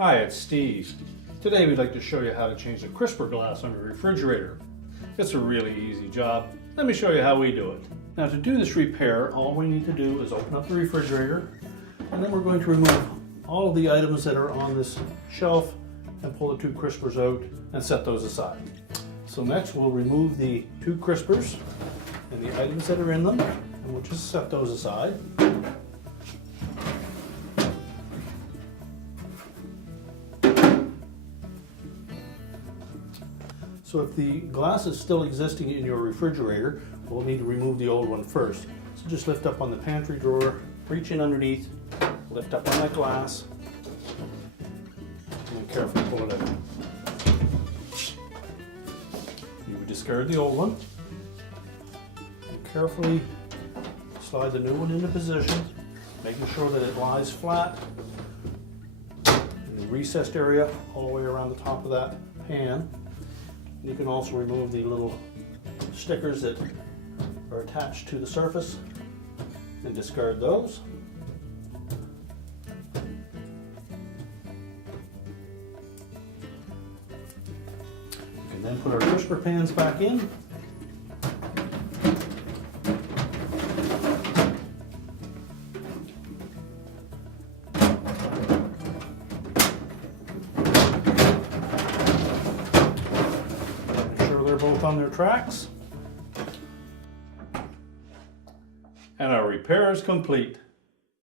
Hi, it's Steve. Today we'd like to show you how to change the crisper glass on your refrigerator. It's a really easy job. Let me show you how we do it. Now to do this repair, all we need to do is open up the refrigerator, and then we're going to remove all of the items that are on this shelf and pull the two crispers out and set those aside. So next we'll remove the two crispers and the items that are in them, and we'll just set those aside. So if the glass is still existing in your refrigerator, we'll need to remove the old one first. So just lift up on the pantry drawer, reach in underneath, lift up on that glass, and carefully pull it out. You would discard the old one, and carefully slide the new one into position, making sure that it lies flat in the recessed area all the way around the top of that pan. You can also remove the little stickers that are attached to the surface and discard those. We can then put our crisper pans back in. Both on their tracks. And our repair is complete.